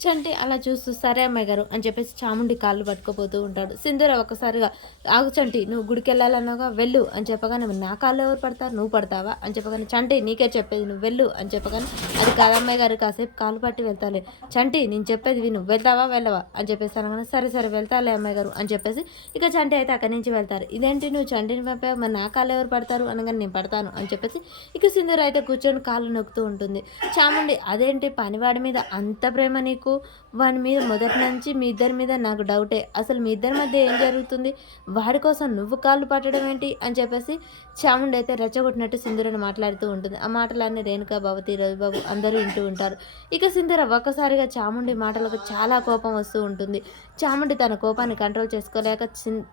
చంటి అలా చూస్తూ సరే అమ్మాయి గారు అని చెప్పేసి చాముండి కాళ్ళు పట్టుకోపోతూ ఉంటాడు. సింధూర ఒక్కసారిగా ఆగు చంటి నువ్వు గుడికి వెళ్ళాలన్నాగా వెళ్ళు అని చెప్పగానే నా కాళ్ళు ఎవరు పడతారు? నువ్వు పడతావా? అని చెప్పగానే చంటి నీకే చెప్పేది నువ్వు వెళ్ళు అని చెప్పగానే అది కాదు గారు కాసేపు కాలు పట్టి వెళ్తాలే. చంటి నేను చెప్పేది విను. వెళ్తావా? వెళ్ళవా? అని చెప్పేసి అనగానే సరే సరే వెళ్తాలే అమ్మాయి గారు అని చెప్పేసి ఇక చంటి అయితే అక్కడి నుంచి వెళ్తారు. ఇదేంటి నువ్వు చంటిని పంపే మరి నా కాళ్ళు ఎవరు పడతారు? అనగానే నేను పడతాను అని చెప్పేసి ఇక సింధూర అయితే కూర్చొని కాళ్ళు నొక్కుతూ ఉంటుంది. చాముండి అదేంటి? పనివాడి మీద అంత ప్రేమ నీకు? వాడి మీద మొదటి నుంచి మీ ఇద్దరి మీద నాకు డౌటే అసలు మీ ఇద్దరి మధ్య ఏం జరుగుతుంది? వాడి కోసం నువ్వు కాళ్ళు పట్టడం ఏంటి? అని చెప్పేసి చాముండి అయితే రెచ్చగొట్టినట్టు సింధురని మాట్లాడుతూ ఉంటుంది. ఆ మాటలన్నీ రేణుకా భవతి రవిబాబు అందరూ వింటూ ఉంటారు. ఇక సింధూర ఒక్కసారిగా చాముండి మాటలకు చాలా కోపం వస్తూ ఉంటుంది. చాముండి తన కోపాన్ని కంట్రోల్ చేసుకోలేక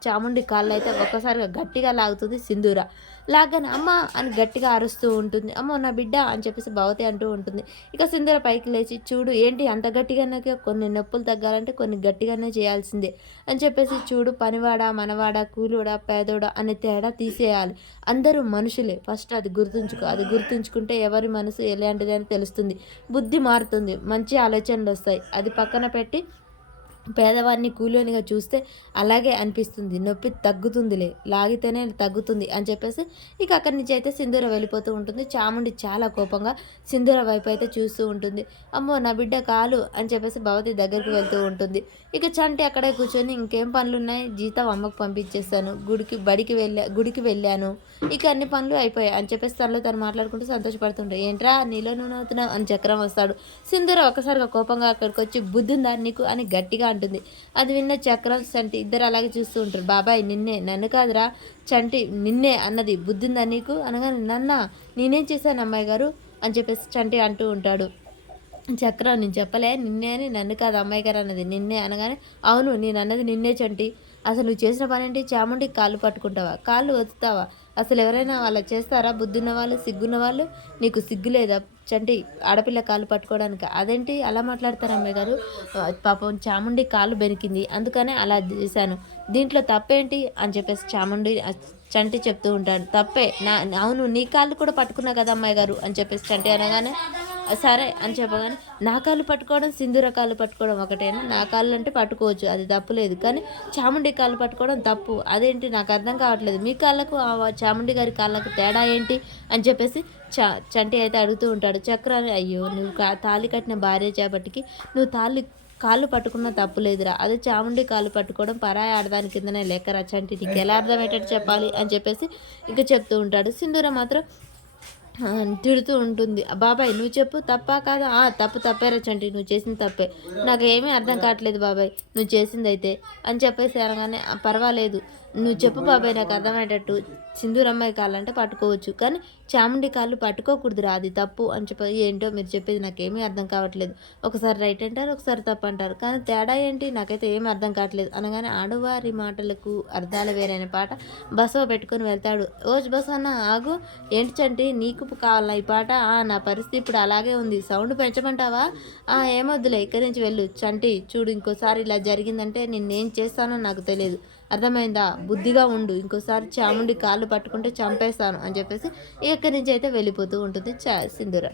చాముండి కాళ్ళు అయితే ఒక్కసారిగా గట్టిగా లాగుతుంది సింధూర. లాగానే అమ్మ అని గట్టిగా అరుస్తూ ఉంటుంది. అమ్మ నా బిడ్డ అని చెప్పేసి భవతి అంటూ ఉంటుంది. ఇక సింధూర పైకి లేచి చూడు ఏంటి అంత గట్టిగా గట్టిగానే కొన్ని నొప్పులు తగ్గాలంటే కొన్ని గట్టిగానే చేయాల్సిందే అని చెప్పేసి చూడు పనివాడా మనవాడా కూలోడా పేదోడా అనే తేడా తీసేయాలి. అందరూ మనుషులే. ఫస్ట్ అది గుర్తుంచుకో. అది గుర్తుంచుకుంటే ఎవరి మనసు ఎలాంటిది అని తెలుస్తుంది. బుద్ధి మారుతుంది. మంచి ఆలోచనలు వస్తాయి. అది పక్కన పెట్టి పేదవాడిని కూలోనిగా చూస్తే అలాగే అనిపిస్తుంది. నొప్పి తగ్గుతుందిలే లాగితేనే తగ్గుతుంది అని చెప్పేసి ఇక అక్కడి నుంచి అయితే సింధూర వెళ్ళిపోతూ ఉంటుంది. చాముండి చాలా కోపంగా సింధూర వైపు అయితే చూస్తూ ఉంటుంది. అమ్మో నా బిడ్డ కాలు అని చెప్పేసి భవతి దగ్గరికి వెళ్తూ ఉంటుంది. ఇక చంటి అక్కడే కూర్చొని ఇంకేం పనులు ఉన్నాయి జీతం అమ్మకు పంపించేస్తాను గుడికి బడికి వెళ్ళా గుడికి వెళ్ళాను. ఇక అన్ని పనులు అయిపోయాయి అని చెప్పేసి తనలో తను మాట్లాడుకుంటూ సంతోషపడుతుంటాయి ఏంట్రా నీలో నూనె అవుతున్నావు? అని చక్రం వస్తాడు. సింధూర ఒక్కసారిగా కోపంగా అక్కడికి వచ్చి బుద్ధిందా నీకు? అని గట్టిగా అంటుంది. అది విన్న చక్రం చంటి ఇద్దరు అలాగే చూస్తూ ఉంటారు. బాబాయ్ నిన్నే నన్ను కాదురా చంటి నిన్నే అన్నది బుద్ధిందా నీకు? అనగానే నన్న నేనేం చేశాను అమ్మాయి గారు? అని చెప్పేసి చంటి అంటూ ఉంటాడు. చక్రం నేను చెప్పలే నిన్నే అని నన్ను కాదు అమ్మాయి గారు అన్నది నిన్నే అనగానే అవును నేను అన్నది నిన్నే చంటి. అసలు నువ్వు చేసిన పని ఏంటి చాముండి కాళ్ళు పట్టుకుంటావా? కాళ్ళు వదుతావా? అసలు ఎవరైనా అలా చేస్తారా? బుద్ధున్న వాళ్ళు సిగ్గున్న వాళ్ళు నీకు సిగ్గు లేదా? చంటి ఆడపిల్ల కాళ్ళు పట్టుకోవడానికి అదేంటి? అలా మాట్లాడతారు అమ్మాయి గారు. పాపం చాముండి కాలు బెనికింది. అందుకనే అలా చేశాను. దీంట్లో తప్పేంటి? అని చెప్పేసి చాముండి చంటి చెప్తూ ఉంటాడు. తప్పే. నా అవును నీ కాళ్ళు కూడా పట్టుకున్నా కదా అమ్మాయి గారు? అని చెప్పేసి చంటి అనగానే సరే అని చెప్పగానే నా కాళ్ళు పట్టుకోవడం సింధూర కాళ్ళు పట్టుకోవడం ఒకటేనా? నా కాళ్ళు అంటే పట్టుకోవచ్చు అది తప్పు లేదు. కానీ చాముండి కాళ్ళు పట్టుకోవడం తప్పు. అదేంటి? నాకు అర్థం కావట్లేదు. మీ కాళ్ళకు ఆ చాముండి గారి కాళ్ళకు తేడా ఏంటి? అని చెప్పేసి చ చంటి అయితే అడుగుతూ ఉంటాడు. చక్రాన్ని అయ్యో నువ్వు కా- తాళి కట్టిన భార్య చేపట్టికి నువ్వు తాళి కాళ్ళు పట్టుకున్న తప్పు లేదురా. అదే చాముండి కాళ్ళు పట్టుకోవడం పరాయి ఆడదాని కిందనే లెక్కరా చంటి నీకు ఎలా అర్థమయ్యేటట్టు చెప్పాలి? అని చెప్పేసి ఇంకా చెప్తూ ఉంటాడు. సింధూర మాత్రం తిడుతూ ఉంటుంది. బాబాయ్ నువ్వు చెప్పు తప్పా కాదా? ఆ, తప్పు తప్పే రచండి నువ్వు చేసింది తప్పే. నాకు ఏమీ అర్థం కావట్లేదు బాబాయ్ నువ్వు చేసింది అయితే అని చెప్పేసి అనగానే పర్వాలేదు. నువ్వు చెప్పు బాబాయ్ నాకు అర్థమయ్యేటట్టు సింధూరమ్మాయి కాళ్ళు అంటే పట్టుకోవచ్చు కానీ చాముండి కాళ్ళు పట్టుకోకూడదురా అది తప్పు అని చెప్పి ఏంటో మీరు చెప్పేది నాకేమీ అర్థం కావట్లేదు. ఒకసారి రైట్ అంటారు ఒకసారి తప్పు అంటారు కానీ తేడా ఏంటి నాకైతే ఏమీ అర్థం కావట్లేదు. అనగానే ఆడవారి మాటలకు అర్థాలు వేరైన పాట బసవ పెట్టుకొని వెళ్తాడు. ఓజ్ బస్ అన్న ఆగు ఏంటి చంటి నీకు కావాలా ఈ పాట? "ఆ, నా పరిస్థితి ఇప్పుడు అలాగే ఉంది. సౌండ్ పెంచమంటావా? "ఆ, ఏమొద్దులే ఇక్కడి నుంచి వెళ్ళు. చంటి చూడు ఇంకోసారి ఇలా జరిగిందంటే నిన్నేం చేస్తానో నాకు తెలియదు. అర్థమైందా? బుద్ధిగా ఉండు. ఇంకోసారి చాముండి కాళ్ళు పట్టుకుంటే చంపేస్తాను అని చెప్పేసి ఇక్కడి నుంచి అయితే వెళ్ళిపోతూ ఉంటుంది చా సింధూర.